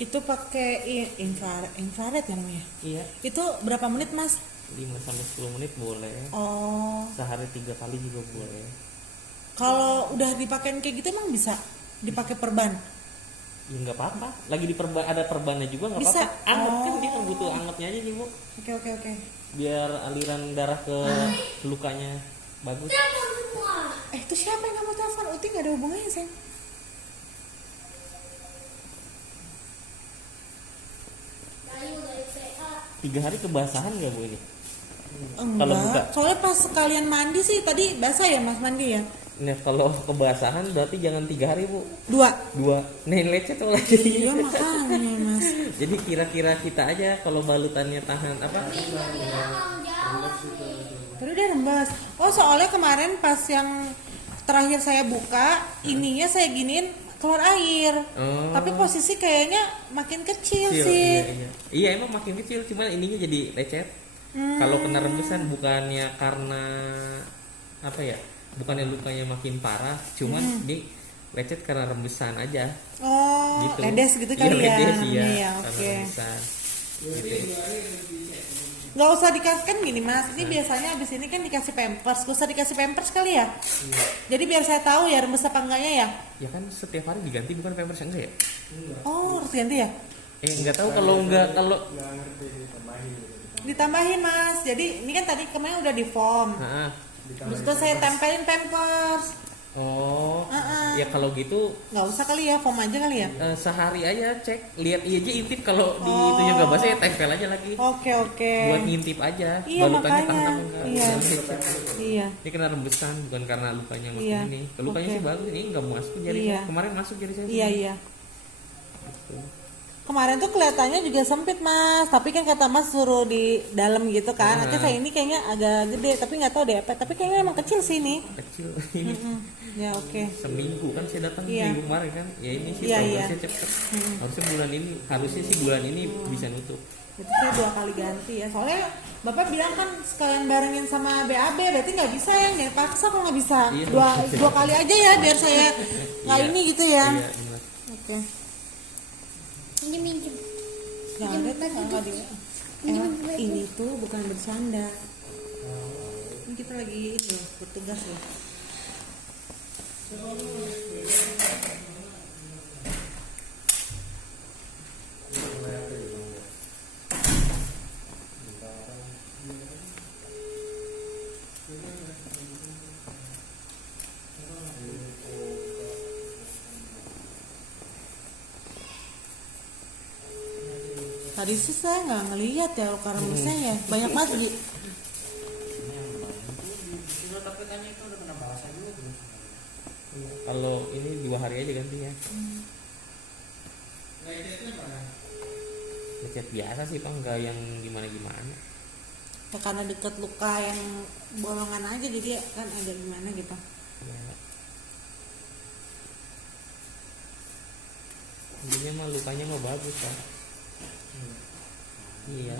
Itu pakai infrared ya namanya? Iya. Itu berapa menit mas? 5-10 menit boleh. Oh. Sehari 3 kali juga boleh. Kalau udah dipakein kayak gitu emang bisa dipakai perban? Ya nggak apa-apa. Lagi di ada perbannya juga nggak Bisa. apa-apa. Anget kan dia butuh angetnya aja sih bu. Oke. Biar aliran darah ke lukanya bagus. Itu siapa yang kamu telepon? Uti nggak ada hubungannya sayang. 3 hari kebasahan nggak bu ini? Enggak, buka. soalnya pas sekalian mandi sih tadi basah ya mas mandi ya? Nah kalau kebasahan berarti jangan 3 hari bu. 2. Nih lecet tuh lagi. Iya makanya mas. Jadi kira-kira kita aja kalau balutannya tahan apa? Tadi udah rembes. Oh soalnya kemarin pas yang terakhir saya buka, ininya saya giniin keluar air. Oh. Tapi posisi kayaknya makin kecil Kecil, sih. Iya emang makin kecil, cuman ininya jadi lecet. Kalau kena rembesan bukannya karena apa ya? Bukannya lukanya makin parah, cuman dia lecet karena rembesan aja. Oh, gitu. ledes gitu kali ya. Ledes, iya. Iya, Karena oke. rembesan. Gitu. Nggak usah dikasih kan gini mas, ini biasanya abis ini kan dikasih pampers, gak usah dikasih pampers kali ya? Iya. Jadi biar saya tahu ya rembes apa enggaknya ya? Ya kan setiap hari diganti bukan pampers enggak ya? Oh harus ganti ya? Enggak tahu kalau Ditambahin mas, jadi ini kan tadi kemarin udah di foam. Terus itu saya tempelin pampers. Oh, ya kalau gitu Nggak usah kali ya, foam aja kali ya? sehari aja cek, lihat aja intip kalau di itunya nggak basah ya tempel aja lagi. Oke. Buat ngintip aja, Iya, balutannya makanya. tahan enggak. Iya. Iya. Ini kena rembesan bukan karena lukanya makin Iya. ini. Lukanya Oke. sih bagus, ini nggak mau masuk jari Iya. saya. Kemarin masuk jari saya. Iya. Gitu. Kemarin tuh kelihatannya juga sempit mas, tapi kan kata mas suruh di dalam gitu kan. Nanti saya ini kayaknya agak gede, tapi nggak tahu deh apa. Tapi kayaknya emang kecil sih ini. Kecil ini. Ya oke. Seminggu kan saya datang Iya. minggu kemarin kan. Ya ini sih Iya, progresnya cepet. Harusnya sih bulan ini bisa nutup. Itu saya 2 kali ganti ya. Soalnya bapak bilang kan sekalian barengin sama BAB, berarti nggak bisa ya, nggak paksa kok nggak bisa. Iya. Dua kali aja ya biar saya nggak Iya. ini gitu ya. Iya, benar. Oke. Minjem. Nggak ada tuh nggak di. Ini tuh bukan bercanda. Ini kita lagi ini loh, bertugas loh. Tadi sih saya nggak ngelihat ya luka rembesnya ya, banyak banget Gi. Kalau ini 2 hari aja gantinya. Lecet biasa sih pak, nggak yang gimana. Ya karena deket luka yang bolongan aja jadi kan agak gimana gitu. Ya. Intinya mah lukanya mah bagus pak. Iya.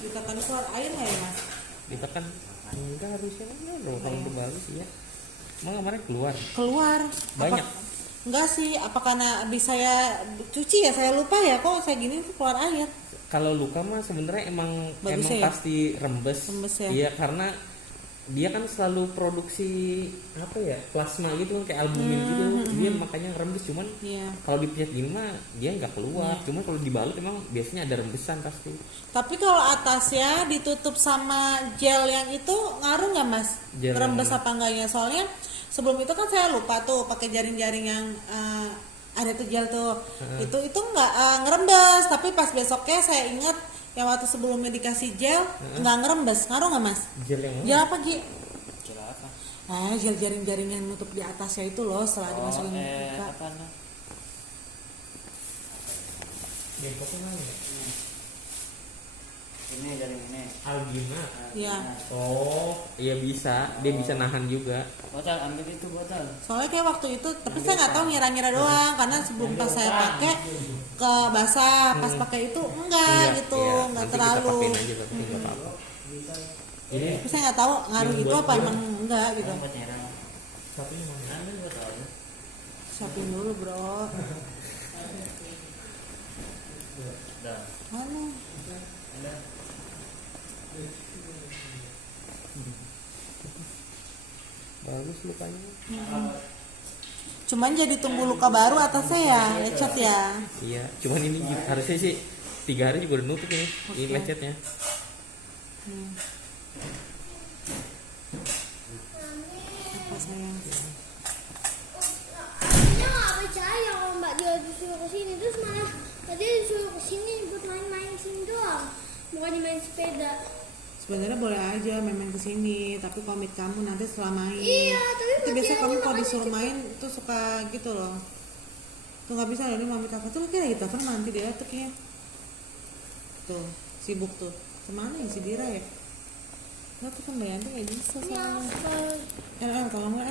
Ditekan keluar air nggak ya mas? Ditekan enggak harusnya enggak dong kalau udah bagus ya. Emang kemarin keluar. Keluar. Banyak. Enggak sih, apa karena habis saya cuci ya saya lupa ya kok saya gini tuh keluar air. Kalau luka mah sebenarnya emang Bagusnya ya? pasti rembes. Rembes ya? Iya karena dia kan selalu produksi apa ya plasma gitu kayak albumin gitu, dia makanya rembes. Cuman Iya. kalau dipencet gini mah dia nggak keluar. Cuman kalau dibalut emang biasanya ada rembesan pasti. Tapi kalau atasnya ditutup sama gel yang itu ngaruh nggak mas? Gel Rembes yang apa enggaknya? Soalnya sebelum itu kan saya lupa tuh pakai jaring-jaring yang ada tuh gel tuh. Itu nggak ngerembes. Tapi pas besoknya saya ingat yang waktu sebelumnya dikasih gel nggak ngerembes. Ngaruh nggak mas? Gel yang Gel apa Gi? Gel apa? Gel jaring-jaring yang nutup di atasnya itu loh setelah dimasukin buka. Apa nah? Gel apa namanya? Ini jaring ini. Algina. Iya. Oh, iya bisa. Dia bisa nahan juga. Botol, ambil itu botol. Soalnya kayak waktu itu, tapi saya nggak tahu ngira-ngira doang karena sebelum pas saya pakai ke basah, pas pakai itu enggak gitu, nggak Nanti terlalu. kita pakein aja tapi nggak apa-apa. Ini Tapi saya nggak tahu ngaruh Yang itu buat apa gua. emang enggak gitu. Buat nyerang. Satunya mana? Ambil gua tahu. Siapin dulu bro. Dah. Mana? Ada. Bagus lukanya. Cuman jadi tumbuh luka baru atasnya ya, lecet ya. Iya, cuman ini harusnya sih 3 hari juga udah nutup ini. Ini Oke. lecetnya. Apa sayang? Dia nggak percaya kalau Mbak dia disuruh ke sini, terus malah dia disuruh ke sini buat main-main sini doang, bukannya main sepeda. Sebenarnya boleh aja main kesini, tapi komit kamu nanti setelah main. Iya, tapi Itu biasanya kamu kalau makanya disuruh main tuh suka gitu loh. Tuh nggak bisa loh, ini mami kakak tuh lagi telepon nanti dia tuh kayaknya. Tuh sibuk tuh. Kemana ya si Dira ya? Nah tuh kan Bayanti nggak bisa Ini soalnya. apa? Kalau nggak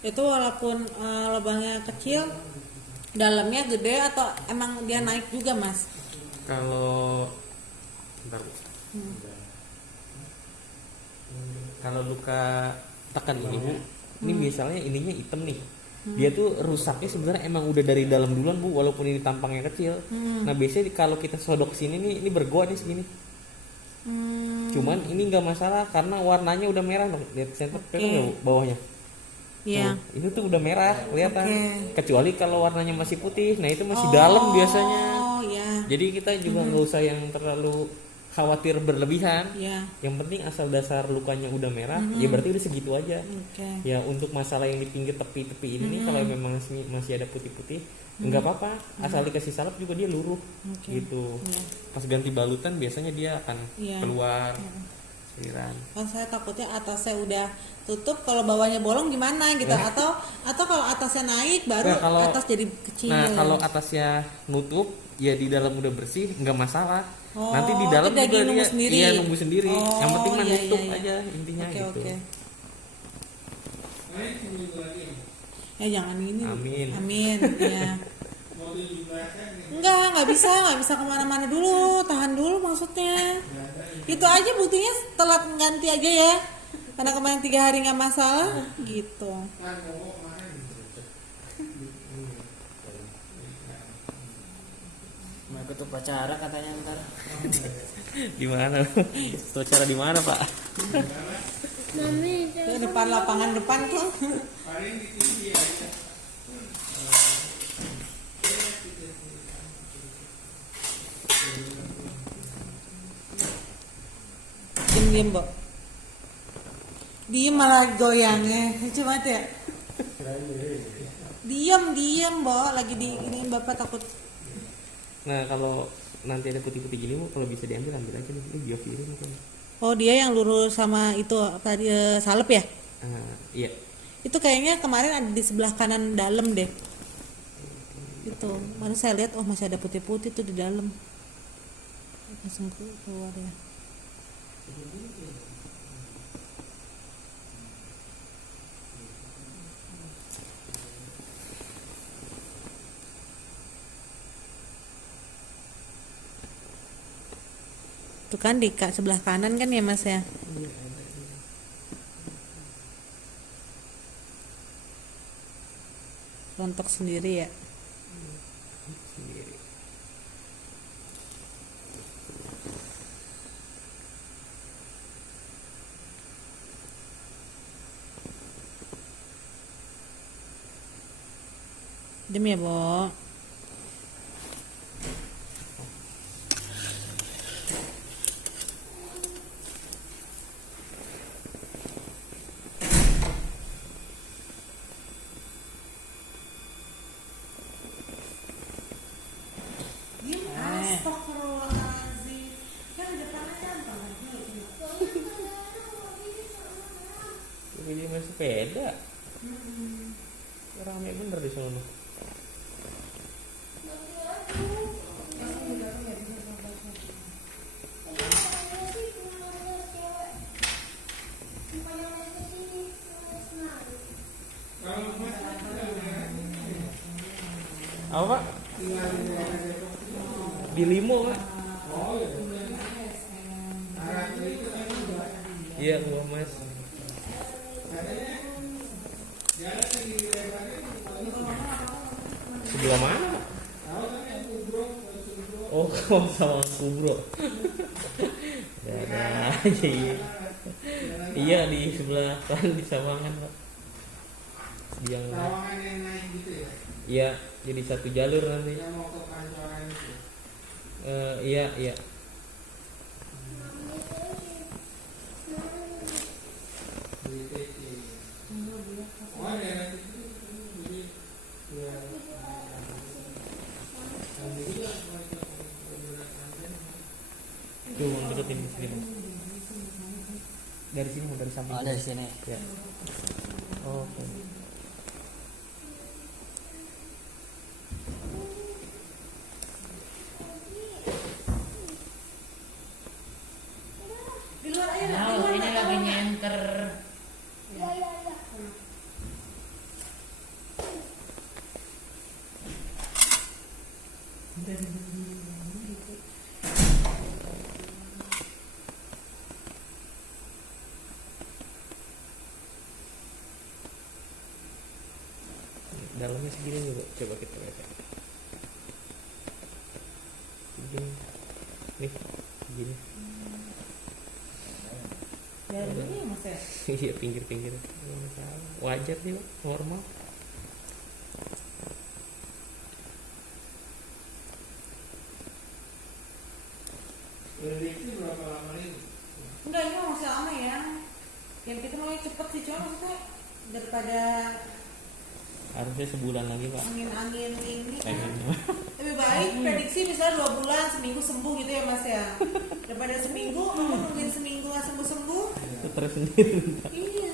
itu walaupun lubangnya kecil, dalamnya gede atau emang dia naik juga mas? Kalau bentar, Bu. Kalau luka tekan ini Bu, ini misalnya ininya hitam nih. Dia tuh rusaknya sebenarnya emang udah dari dalam duluan Bu, walaupun ini tampangnya kecil. Nah biasanya kalau kita sodok sini nih, ini bergoa nih segini. Cuman ini nggak masalah karena warnanya udah merah loh. Lihat center kan nggak Bu, bawahnya. Iya. Tuh, ini tuh udah merah kelihatan. Oke. Kecuali kalau warnanya masih putih, nah itu masih dalam biasanya. Oh ya, Jadi kita juga nggak usah yang terlalu khawatir berlebihan. ya. Yang penting asal dasar lukanya udah merah, ya berarti udah segitu aja. Oke. Ya untuk masalah yang di pinggir tepi-tepi ini nih, kalau memang masih ada putih-putih, nggak apa-apa. Asal dikasih salep juga dia luruh, Oke. gitu. Iya. Pas ganti balutan biasanya dia akan Iya. keluar cairan. Kan saya takutnya atasnya udah tutup, kalau bawahnya bolong gimana gitu, atau kalau atasnya naik baru Nah, kalau- atas jadi kecil. Nah kalau atasnya nutup, ya di dalam udah bersih, nggak masalah. Oh, Nanti di dalam itu daging juga nunggu dia sendiri. iya nunggu sendiri. Yang penting mah iya, nutup iya. aja intinya Oke, gitu. oke. Ya jangan ini. Amin. Amin. Ya. Nggak bisa kemana-mana dulu, tahan dulu maksudnya. Itu aja buktinya telat ganti aja ya. Karena kemarin 3 hari nggak masalah, gitu. Mau ikut upacara katanya ntar. Di mana? Tuh cara di mana Pak? Mami, Ke depan lapangan depan tuh. Diem, Mbok. Diem malah goyangnya. Lucu banget ya. Diem, Mbok. Lagi di ini Bapak takut. Nah kalau nanti ada putih-putih gini Bu, kalau bisa diambil ambil aja nih. Ini biofirin kan. Oh, dia yang lurus sama itu tadi salep ya? Iya. Itu kayaknya kemarin ada di sebelah kanan dalam deh. Itu. Mana saya lihat oh masih ada putih-putih tuh di dalam. Langsung keluar ya. Tuh kan di sebelah kanan kan ya Mas ya? Rontok sendiri ya. Sendiri. Demi ya, Bo. Astagfirullahaladzim. Kan di depannya gampang Jadi dia main sepeda. Rame bener di sana. Di Limo Pak. Iya gua Mas. Sebelah mana? Oh, sama Kubro. Ya, ada aja iya. Iya di sebelah kan di Sawangan Pak. Yang iya jadi satu jalur nanti. Iya iya. Tuh deketin di sini. Dari sini mau dari samping. Oh, dari sini. Ya. Oke. Di luar aja Nah, di luar ini nggak lagi tahu. nyenter. Ya, ya, ya. Dalamnya segini juga, coba kita lihat. Segini, nih, segini. Ya begini ya Mas ya. Iya pinggir-pinggir, nggak masalah. Wajar sih Pak, normal. Enggak, ini masih lama ya. Yang kita mau cepet sih, cuma maksudnya daripada Harusnya sebulan lagi Pak. angin-angin ini kan Pengennya. lebih baik prediksi misalnya 2 bulan seminggu sembuh gitu ya Mas ya, daripada seminggu nungguin seminggu nggak sembuh Stres sendiri. iya.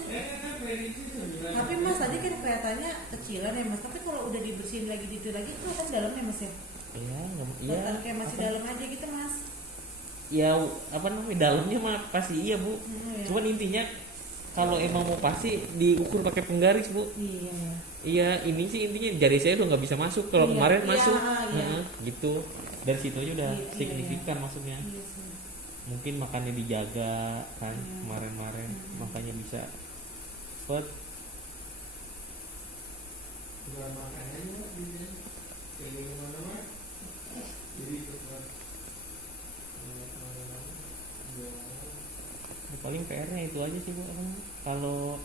Tapi Mas tadi kan kelihatannya kecilan ya Mas, tapi kalau udah dibersihin lagi gitu lagi tuh kan dalamnya Mas ya, Iya, iya. kelihatan kayak masih dalam aja gitu Mas. Ya apa namanya dalamnya mah pasti iya Bu. Iya. Cuman intinya kalau emang mau pasti diukur pakai penggaris Bu. Iya. Iya ini sih intinya jari saya udah nggak bisa masuk. Kalau Iya, kemarin iya, masuk, iya. gitu. Dari situ aja udah Iya, iya, signifikan masuknya. Iya sih. Mungkin makannya dijaga kan Iya. kemarin-kemarin, makanya bisa cepet. Ya, paling PR-nya itu aja sih Bu. Kalau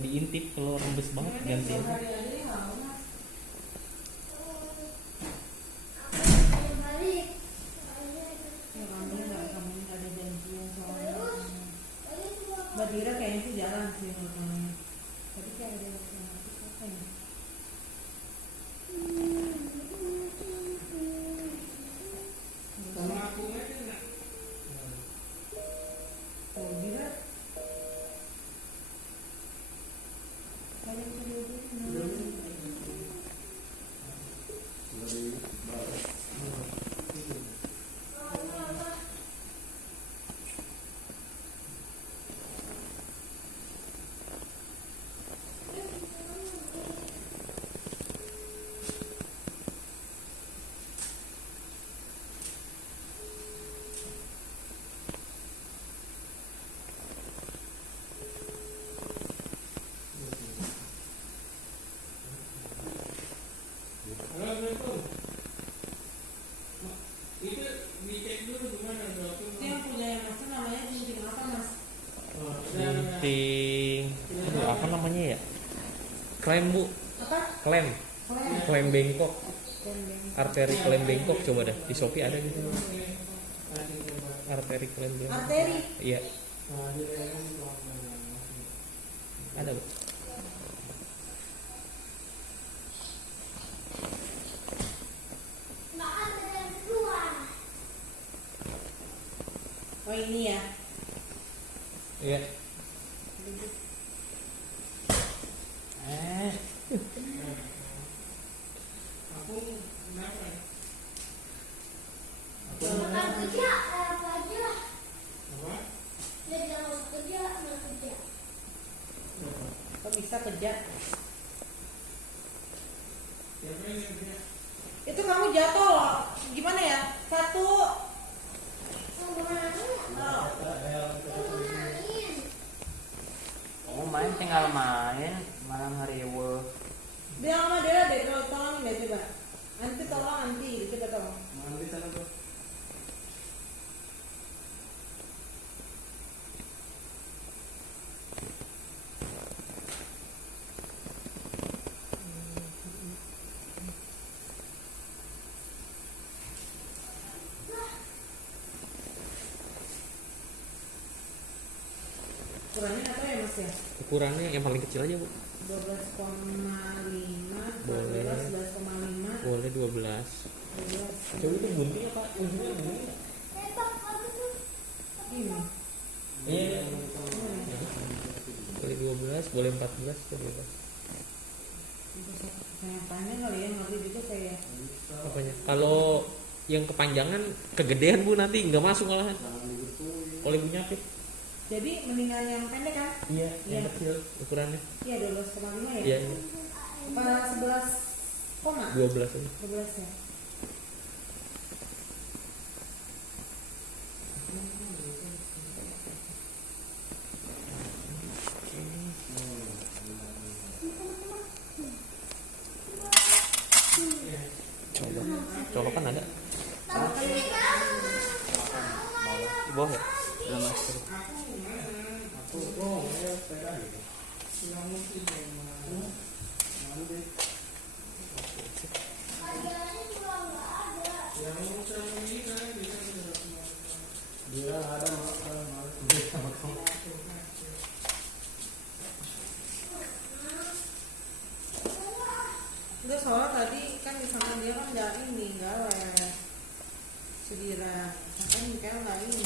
diintip kalau rembes banget ganti aja. Hari aja ya nggak mau, Mas. Aku yang balik. Ya kamu nggak ada janjian soalnya. Mbak Dira kayaknya sih jalan sih menurut kamu. Tapi kayak ada yang apa ya? Oh, Dira. Ada yang bisa dihubungin. Itu yang punya yang Mas tuh namanya gunting apa Mas? Gunting. Aduh, apa namanya ya? Klem Bu, Apa? klem. Klem. Klem bengkok. Klem. Arteri klem bengkok coba dah di Shopee ada gitu. Arteri klem bengkok. Arteri. Iya. Ada Bu. Nggak ada yang keluar. Oh ini ya. Iya. Makan kerja, apa aja. Dia bilang masuk kerja, malah kerja. Kok bisa kerja? Itu kamu jatuh loh. Gimana ya? Satu. Oh main tinggal main, malah ngeriwe. Bilang sama dia deh, tolongin deh coba. Nanti tolong nanti, coba tolong. Nanti sana tuh. Ukurannya apa ya mas ya? Ukurannya yang paling kecil aja bu. 12,5. Boleh. 11,5. Boleh 12. 12. Coba itu gunting apa? Ujungnya gunting nggak? Ini. Iya. Boleh 12, boleh 14, coba bebas. Yang panjang kali ya, ngerti juga saya. Apanya? Kalau yang kepanjangan kegedean bu nanti nggak masuk malahan. Oleh bu nyakit. Jadi mendingan yang pendek kan? Iya, yang Iya. kecil ukurannya. Iya 12,5 ya? Iya, iya. Apa 11 koma? 12 aja. 12 ya? Coba. Colokan ada. Di bawah ya? Udah masuk. Enggak, soalnya tadi kan di sana dia kan nggak ini, nggak les sedira. Makanya Mikael nggak ini.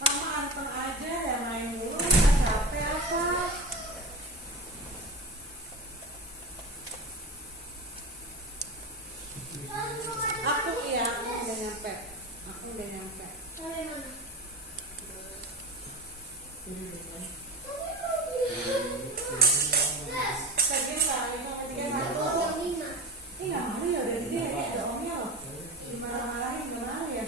Mama anteng aja ya main dulu, nggak capek apa? Aku iya, aku udah nyampe. Aku udah nyampe. Tadi nggak, 5,31. Ih nggak mau ya dari dia, ini ada omnya loh. Dimarah-marahin gimana ya?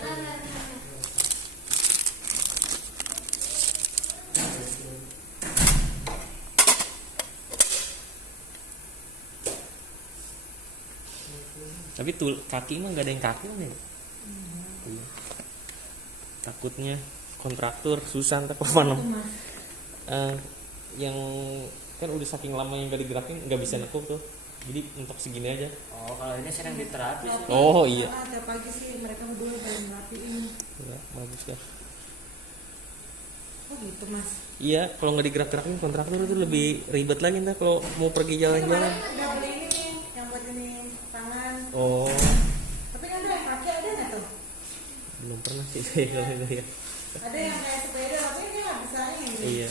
Tapi tuh kaki mah nggak ada yang kaki nih. Iya. Takutnya kontraktor susah ntar kemana. Yang kan udah saking lama yang gak digerakin nggak bisa nekuk tuh. Jadi untuk segini aja. Oh kalau ini sering diterapi sih. Oh iya. Tiap pagi sih mereka berdua paling rapiin. Ya, bagus dah. Oh gitu mas. Iya, kalau nggak digerak-gerakin kontraktor itu lebih ribet lagi ntar kalau mau pergi jalan-jalan. Udah beli ini nih, yang buat ini tangan. Oh, Tapi kan ada yang kaki ada nggak tuh? belum pernah sih saya kalau itu ya. Ada yang kayak sepeda, tapi ini nggak bisa ini. Iya.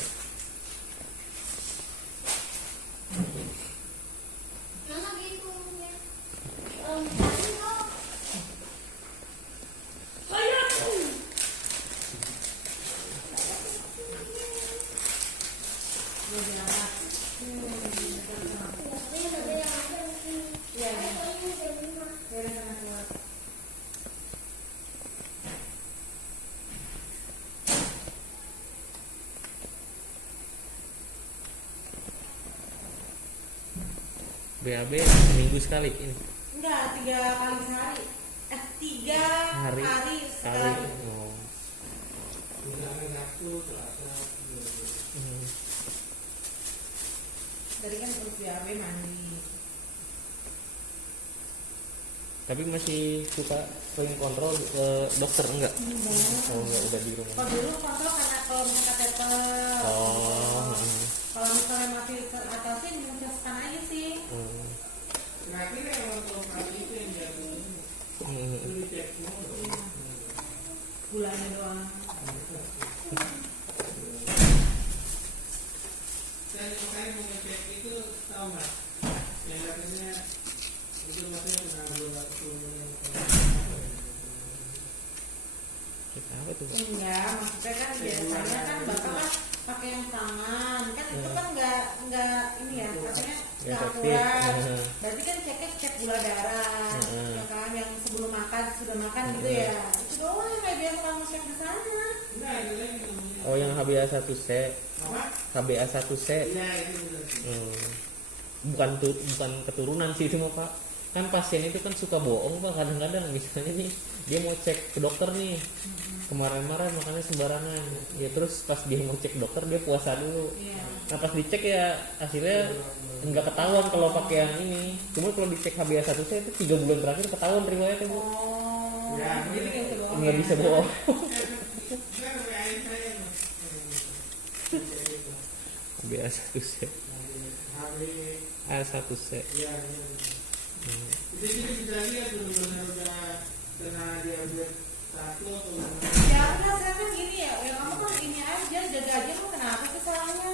BAB seminggu sekali ini. Enggak, 3 kali sehari. 3 Hari hari sekali. sekali. Oh. Hmm. Dari kan terus BAB mandi. Tapi masih suka sering kontrol ke dokter enggak? Oh enggak, udah di rumah. Kalau dulu kontrol karena kalau misalnya kateter. Oh. Kalau misalnya masih ke atasnya dimuncaskan aja sih. Hmm. Gulanya doang. Kita apa tuh? Pak? Enggak, maksudnya kan biasanya kan bapak kan pakai yang tangan kan itu kan nggak ini ya katanya Nggak nggak efektif. akurat. Heeh. Berarti kan ceknya cek gula darah Heeh. ya kan yang sebelum makan sudah makan gitu ya itu doang yang kayak biasa kamu cek di sana. Oh yang HbA1c. HbA1c. Bukan keturunan sih itu mah Pak. Kan pasien itu kan suka bohong Pak kadang-kadang, misalnya nih dia mau cek ke dokter nih kemarin-kemarin makannya sembarangan ya, terus pas dia mau cek dokter dia puasa dulu. Iya. Nah pas dicek ya hasilnya nggak ketahuan kalau pakai yang ini, cuma kalau dicek HbA1c itu 3 bulan terakhir ketahuan riwayatnya Bu. Oh jadi kayak gitu doang Nggak ya. bisa bohong. HbA1c A1c. Ya enggak, saya kan gini ya kamu kan ini aja jaga aja lu kenapa sih salahnya.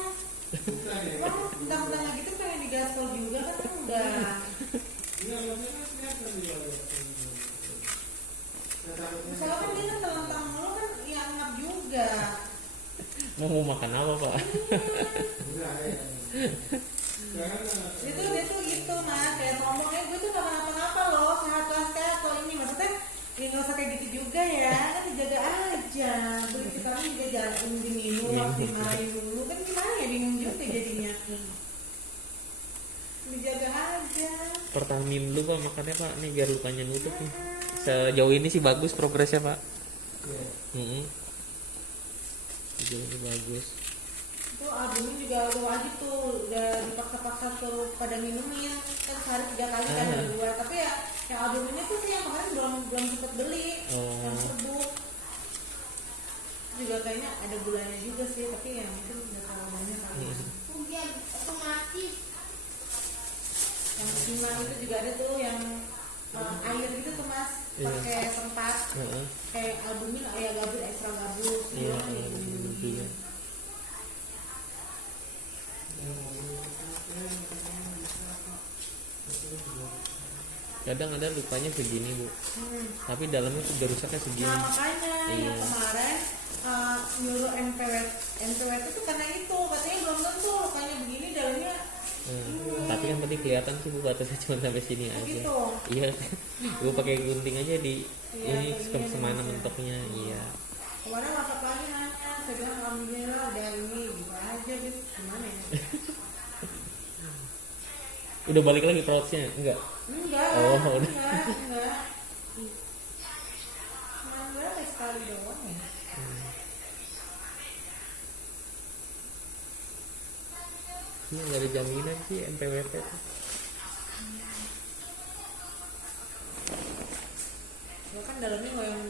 Kamu tentang gitu pengen digaspol juga kan enggak. Misalnya kan dia kan telentang mulu kan ya ngap juga. Mau makan apa Pak? Dia tuh gitu mas kayak ngomongnya gue tuh gak kenapa-napa loh sehat kok ini maksudnya ya nggak usah kayak gitu juga ya kan dijaga aja kulit kita kan juga jangan diminum harus dimarahin dulu kan gimana ya bingung juga jadinya dijaga aja. Pertahanin dulu Pak makannya Pak, nih biar lukanya nutup nih. Sejauh ini sih bagus progresnya Pak. Sejauh ini bagus. Itu albumnya juga udah wajib tuh udah dipaksa-paksa tuh pada minumin kan sehari 3 kali kan dari luar tapi ya yang albumnya tuh sih yang kemarin belum sempet beli yang serbuk juga kayaknya ada gulanya juga sih tapi ya mungkin nggak terlalu banyak kali ya. Ujian otomatis. Yang simbang itu juga ada tuh yang air gitu tuh mas pakai tempat kayak albumin ayah gabus ekstra gabus Iya, gitu. kadang ada lukanya segini Bu, tapi dalamnya sudah rusaknya segini. Nah makanya Iya. yang kemarin nyuruh NPWT itu karena itu katanya belum tentu lukanya begini dalamnya Tapi kan tadi kelihatan sih Bu batasnya cuma sampai sini aja. gitu. Iya, gue pakai gunting aja di Iya, ini kayak semana gini. mentoknya. Iya. Kemarin masak lagi nanya, saya bilang alhamdulillah udah ini gitu aja gitu gimana ya? Udah balik lagi perawatnya? Enggak. Enggak, Oh, udah. enggak. Cuma berapa sekali doang ya? Ini nggak ada jaminan sih NPWP. Ya kan dalamnya kalau yang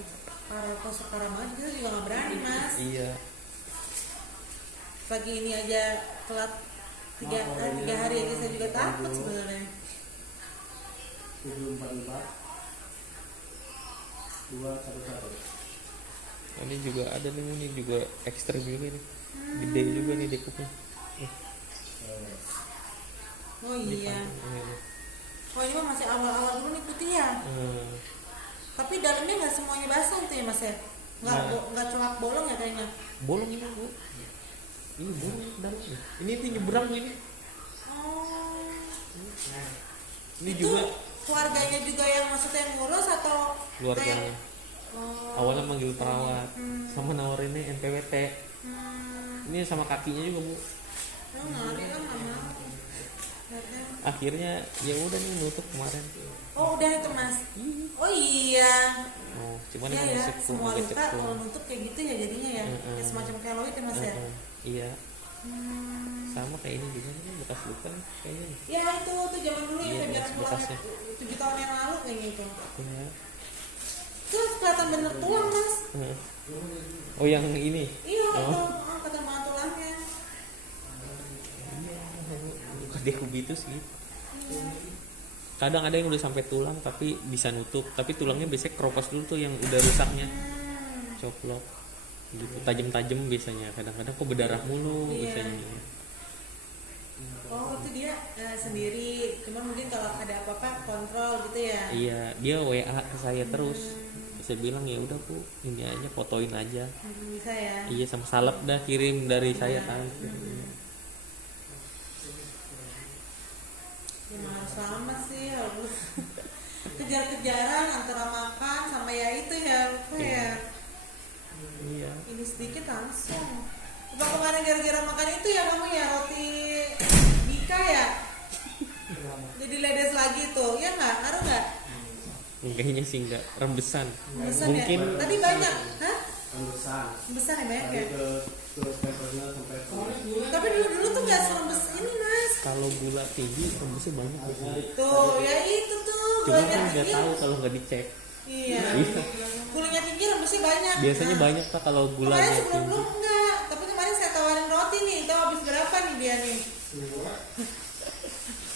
parah banget kita juga nggak berani mas. Iya. Pagi ini aja telat 3 hari aja saya juga takut sebenarnya. 744 211. Ini juga ada nih, ini juga ekstrem juga nih. Gede juga nih dekupnya. Oh iya. Oh ini mah masih awal-awal dulu nih putih ya. Tapi dalamnya nggak semuanya basah itu ya mas ya? Nggak colak bolong ya kayaknya. Bolong ini Bu. Ini bolong dalamnya. Ini tuh nyebrang ini. Oh. Ini Itu juga keluarganya juga yang maksudnya yang ngurus atau keluarganya. kayak- Oh. Awalnya manggil perawat, sama nawarinnya NPWT. Ini sama kakinya juga Bu. Oh, ngeri kan nggak mau. Lihatnya. Akhirnya ya udah nih nutup kemarin. Oh udah itu mas. Oh iya. Oh, cuman Iya emang ya, cekung, semua agak luka cekung. kalau nutup kayak gitu ya jadinya ya. Kayak semacam keloid ya mas ya. Iya. Sama kayak ini juga nih bekas luka nih kayaknya nih. Ya itu tuh zaman dulu Iya, yang saya bilang pulang bekasnya. 7 tahun yang lalu kayaknya itu. Iya. Terus kelihatan bener tulang mas. Oh yang ini. Iya, Oh. kelihatan banget tulangnya. Luka dekubitus gitu. Kadang ada yang udah sampai tulang tapi bisa nutup, tapi tulangnya biasanya keropos dulu tuh yang udah rusaknya. Coplok. Gitu. Tajam-tajam biasanya. Kadang-kadang kok berdarah mulu Iya. biasanya. Oh itu dia sendiri. Cuma mungkin kalau ada apa-apa kontrol gitu ya. Iya, dia WA ke saya terus. saya bilang ya udah Bu, ini aja fotoin aja. Bisa ya. Iya sama salep dah kirim dari saya kan. Ya malas lama sih harus kejar-kejaran antara makan sama ya itu ya lupa ya. Iya. Ini sedikit langsung. Apa kemarin gara-gara makan itu ya kamu ya roti Bika ya? Jadi ledes lagi tuh, ya nggak? Ngaruh nggak? Kayaknya sih enggak rembesan. Besar Mungkin ya? Tadi banyak, hah? Rembesan. Besar ya banyak Tadi ya? ke peppernya sampai Tapi dulu tuh nggak serembes ini mas. kalau gula tinggi rembesnya banyak Bu. Tuh, ya itu tuh. Cuma gulanya kan nggak tinggi. tahu kalau nggak dicek. Iya. Iya. Gulanya tinggi rembesnya banyak. Biasanya Nah, banyak Pak kalau Kemarin gulanya sebelum tinggi. belum enggak. Tapi kemarin saya tawarin roti nih. Tahu habis berapa nih dia nih?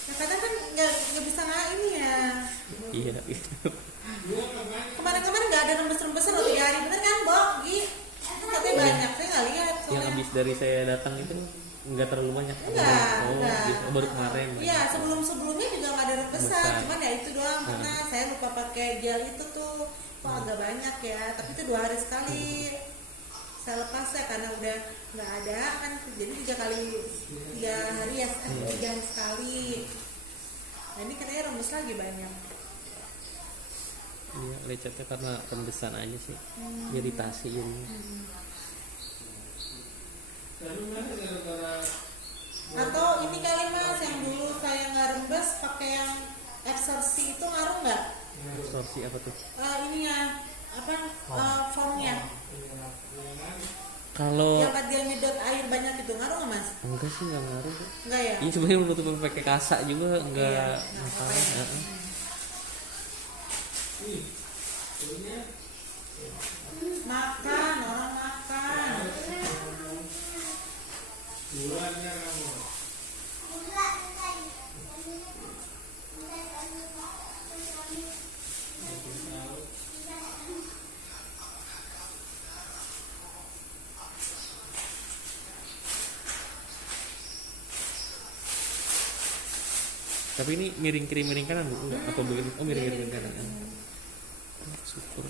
Nah, kadang kan nggak bisa ini ya. Iya. Kemarin-kemarin nggak ada rembes-rembesan loh 3 hari bener kan, Bok? Gi? Katanya banyak, saya nggak lihat Yang soalnya. habis dari saya datang itu nggak terlalu banyak. Enggak, Oh, enggak. gitu. Baru kemarin. Iya, sebelum-sebelumnya juga nggak ada rembesan, Rembesan. cuman ya itu doang karena saya lupa pakai gel itu tuh. Wah, agak banyak ya, tapi itu 2 hari sekali. Saya lepas ya karena udah nggak ada kan, jadi 3 hari ya, 3 hari sekali. Nah, ini katanya rembes lagi banyak. Iya, lecetnya karena rembesan aja sih. Iritasi ini. Atau ini kali mas, yang dulu saya nggak rembes pakai yang exorcy itu ngaruh nggak? Absorpsi apa tuh? Ininya apa? Formnya Kalau yang dia nyedot air banyak itu ngaruh nggak mas? enggak sih enggak ngaruh. Enggak ya? Ini sebenarnya menutup pakai kasak juga enggak Iya, nggak masalah. apa-apa ya. Heeh. Makan, orang makan. Tapi ini miring kiri miring kanan Bu? Enggak atau begini? Oh miring kiri miring kanan. Syukur.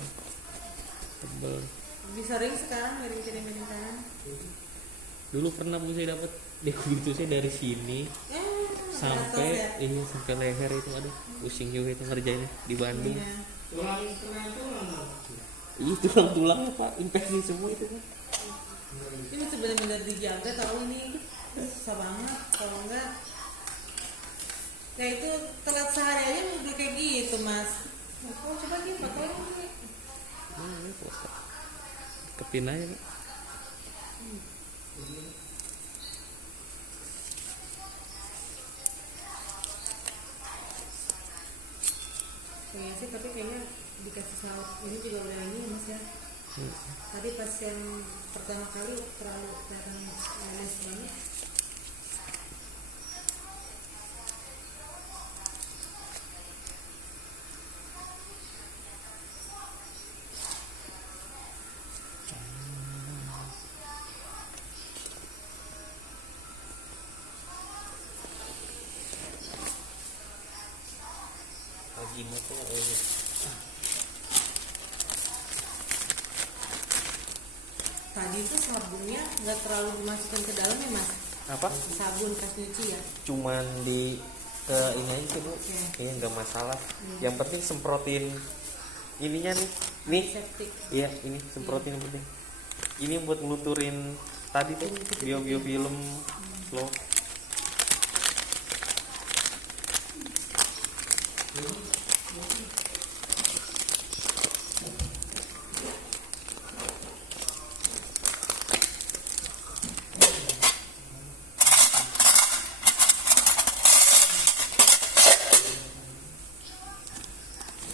Tebel. Lebih sering sekarang miring kiri miring kanan. Dulu pernah Bu saya dapat dekultusnya dari sini sampai ya. ini sampai leher itu, aduh pusing juga itu ngerjainnya di Bandung. Iya. Iya tulang-tulangnya Pak, infeksi semua itu kan. Ini mesti benar-benar dijaga, tahu ini susah banget kalau enggak. Ya itu telat sehari aja udah kayak gitu mas. Oh, coba nih fotoin nih. Ini foto. Deketin aja Pak. Kayaknya sih tapi kayaknya dikasih saus ini juga udah ini ya mas ya. Tadi pas yang pertama kali terlalu kelihatan manis banget. Lagi moto Tadi tuh sabunnya nggak terlalu dimasukkan ke dalam ya mas. apa? Sabun pas nyuci ya. Cuman di ke ini aja sih Bu. Kayaknya nggak masalah. Yang penting semprotin ininya nih. Nih. Septic. Iya, ini semprotin yang penting. Ini buat ngeluturin tadi tuh biofilm slow.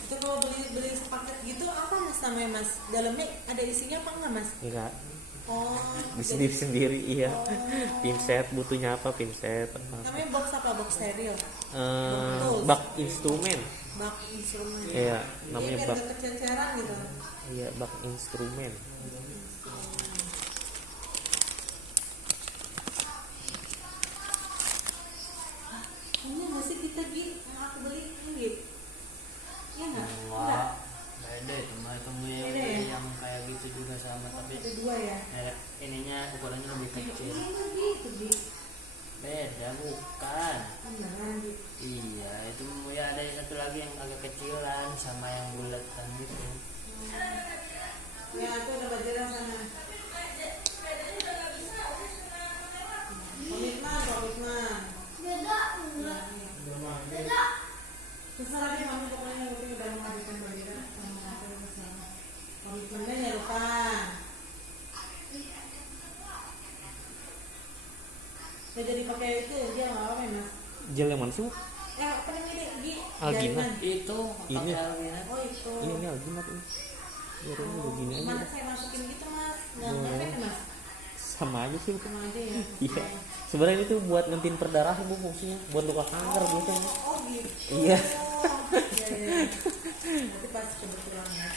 Itu kalau beli sepaket gitu apa mas namanya mas? Dalamnya ada isinya apa enggak mas? Enggak. Oh, Di sendiri sendiri iya. Pinset butuhnya apa pinset. namanya box apa? Box steril. Bak instrumen. Bak instrumen. Iya, namanya biar bak. nggak kecenceran gitu. Iya, bak instrumen. Ini nggak sih kita yang aku beli ini? Iya nggak? Enggak. Beda itu mah itu kecil. Gitu Gi. Beda bukan. Beneran Gi. Iya, itu ya ada satu lagi yang agak kecilan sama yang bulatan gitu. Ya itu udah bajaran sana. Komitmen. Beda enggak? Beda. Terserah deh kamu pokoknya yang penting udah menghabiskan bajaran sama aku bersama. Komitmennya ya lupa. Udah jadi pakai itu dia nggak apa-apa ya mas? Gel yang mana sih Bu? Apa namanya Gi? Algina. Jaringan. Itu Ini. pakai algina. Oh itu. Ini alginat ini. Biar ini udah gini aja. Mana saya masukin gitu mas? Nggak Boleh. ngefek ya mas? Sama aja sih Bu. Sama aja ya. Iya. Sebenarnya itu buat nentiin perdarahan Bu fungsinya, buat luka kanker biasanya. Oh gitu. Iya. Iya iya. Nanti pas kebetulan ya.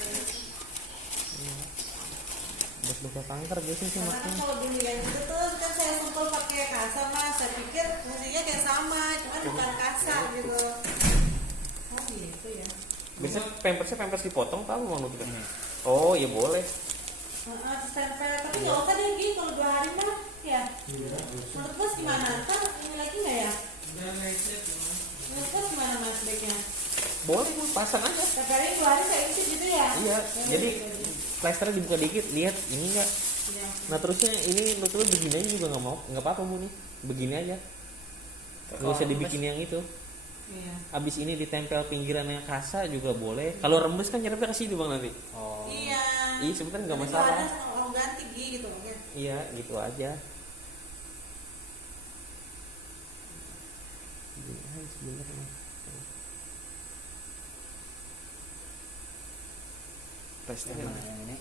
Buat luka kanker biasanya sih Karena kan makanya. kalau dulu yang itu tuh kan saya sempel pakai kasa mas. Saya pikir fungsinya kayak sama, cuman bukan kasa gitu. Oh gitu ya. Biasanya pampers dipotong tahu mau kita. Oh iya boleh. Stempel, tapi nggak usah deh Gi, kalau 2 hari mah ya. Menurut bos gimana? Ntar ini lagi nggak ya? Menurut bos gimana mas baiknya? Boleh Bu, pasang aja. Setiap hari 2 hari saya isi gitu ya? Iya. Jadi plasternya dibuka dikit, lihat ini enggak. Iya. Nah terusnya ini lu begini aja juga nggak mau, nggak apa-apa Bu nih. Begini aja. Nggak usah dibikin yang itu. Iya. Abis ini ditempel pinggirannya kasa juga boleh. Kalau rembes kan nyerapnya ke sini Bang nanti. Oh. Iya. Iya sebenarnya nggak Nanti masalah. kalau ada orang ganti Gi gitu oke. Iya gitu aja. Gini aja sebenarnya. Plasternya. Yang ini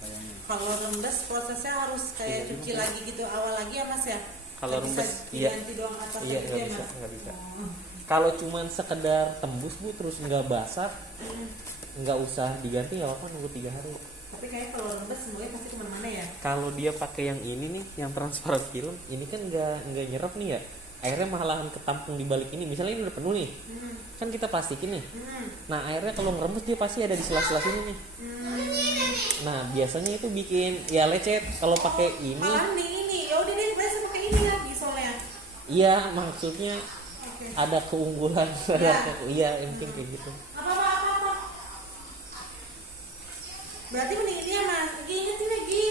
bayangin. Kalau rembes prosesnya harus kayak cuci lagi gitu awal lagi ya mas ya? Kalau Nggak bisa rembes, iya. diganti doang atasnya Iya gitu nggak ya bisa, mas? nggak bisa. Oh. Kalau cuman sekedar tembus Bu terus nggak basah, nggak usah diganti nggak apa-apa nunggu 3 hari. Tapi kayaknya kalau rembes semuanya pasti kemana-mana ya? Kalau dia pakai yang ini nih, yang transparan film, ini kan nggak nyerap nih ya. Airnya malahan ketampung di balik ini. Misalnya ini udah penuh nih, kan kita plastikin nih. Nah airnya kalau ngerembes dia pasti ada di sela-sela sini nih. Nah biasanya itu bikin ya lecet. Kalau pakai ini, Malah nih ini, ya udah deh biasa pakai ini lagi soalnya. iya maksudnya Oke. ada keunggulan. Iya. Iya mungkin kayak gitu. Apa. Berarti mending ini ya mas. Gini sih lagi.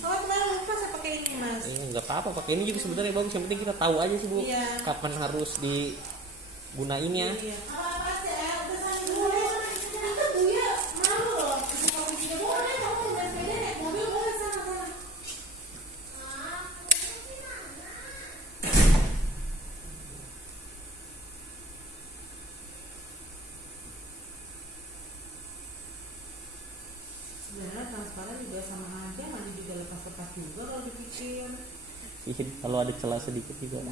Kalau kemarin lupa saya pakai ini mas. Nggak apa-apa pakai ini juga sebenarnya bagus. Yang penting kita tahu aja sih Bu, Iya. kapan harus digunainnya. Iya. Apa sih ya? Udah sana dulu. Itu Buya malu loh. Kamu tidak boleh kamu udah sepeda naik mobil boleh sana. Sebenarnya transparan juga sama aja, mandi juga lepas-lepas juga kalau dipikir. Iya, kalau ada celah sedikit juga.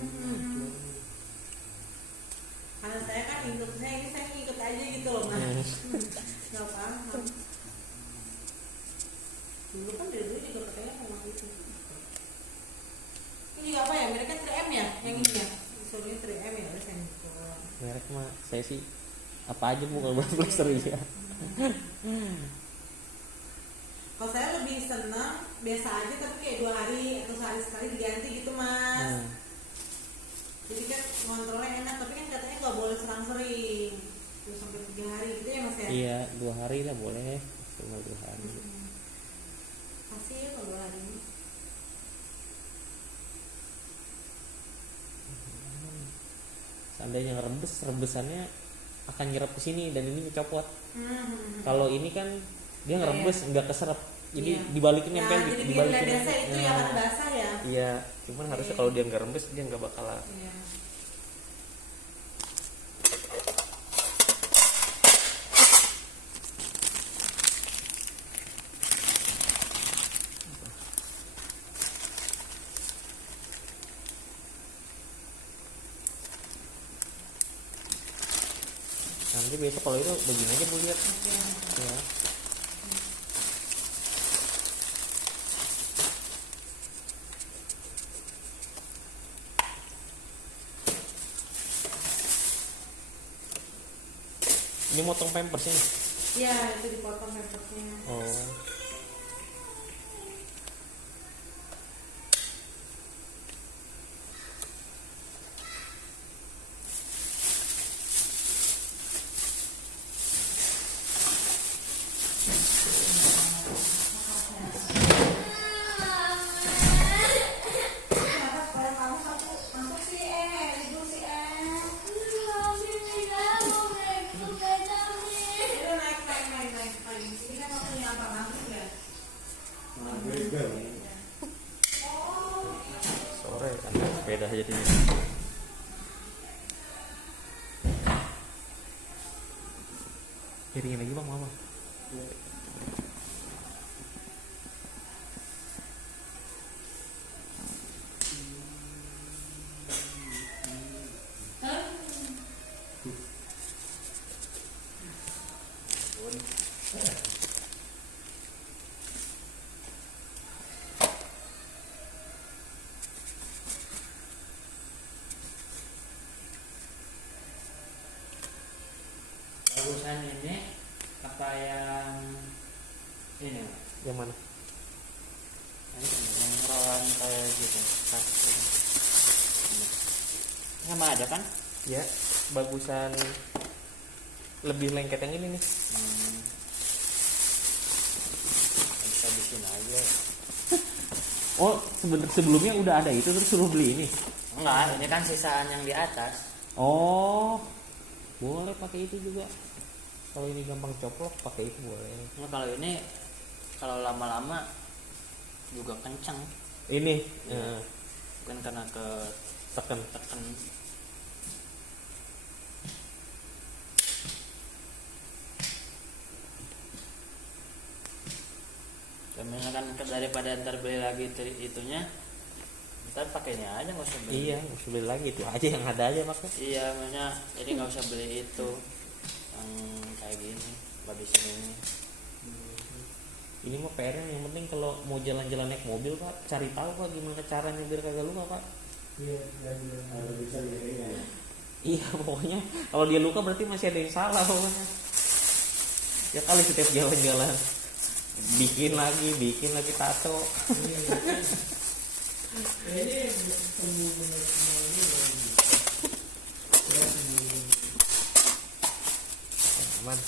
Karena saya kan ikutnya ini saya ngikut aja gitu loh mas. Nggak paham. Dulu kan dari dulu juga katanya sama itu. Ini apa ya? Mereka 3M ya? Yang ini ya? Disuruhnya 3M ya? Udah saya ngikut. Merek mah saya sih apa aja Bu kalau buat plaster ya. Kalau saya lebih senang biasa aja tapi kayak 2 hari atau sehari sekali diganti gitu mas. Jadi kan ngontrolnya enak tapi kan katanya nggak boleh serang-sering. 2 sampai 3 hari gitu ya mas ya? Iya 2 hari lah boleh, cuma 2 hari. Pasti ya kalau 2 hari ini. Seandainya rembesannya akan nyerap ke sini dan ini dicopot. Hmm. Kalau ini kan dia ngerembes nggak keserap, jadi Iya. dibalikin Ya, nempel, jadi dibalikin. biar biasa itu Nah, yang kan basah ya. iya, cuman harusnya kalau dia nggak rembes dia nggak bakalan. Iya. Nanti besok kalau itu begini aja Bu lihat. Ya. Ini motong pampersnya nih. Iya, itu dipotong pampersnya. Oh. sepeda jadinya. Kiringin lagi bang mama. Bagusan ini apa yang ini Pak? Yang mana? Yang rolan kayak gitu pas ini. Sama ada kan? Ya, bagusan lebih lengket yang ini nih. Bisa bikin aja. Oh, sebelumnya udah ada itu terus suruh beli ini. Enggak, ini kan sisaan yang di atas. Oh, boleh pakai itu juga. Kalau ini gampang coplok, pakai itu boleh. Nah, kalau ini kalau lama-lama juga kencang. Ini Bukan karena ke tekan. tekan. Sebenarnya kan daripada ntar beli lagi itunya, ntar pakainya aja nggak usah beli. Iya, nggak usah beli lagi itu aja yang ada aja pakai. Iya, maksudnya jadi nggak usah beli itu yang kayak gini, babisin ini. Ini mah PR yang penting kalau mau jalan-jalan naik mobil pak, cari tahu pak gimana caranya biar kagak luka pak. Iya, kalau bisa diiringin. Iya pokoknya kalau dia luka berarti masih ada yang salah pokoknya. Ya kali setiap jalan-jalan bikin lagi tato. Aman.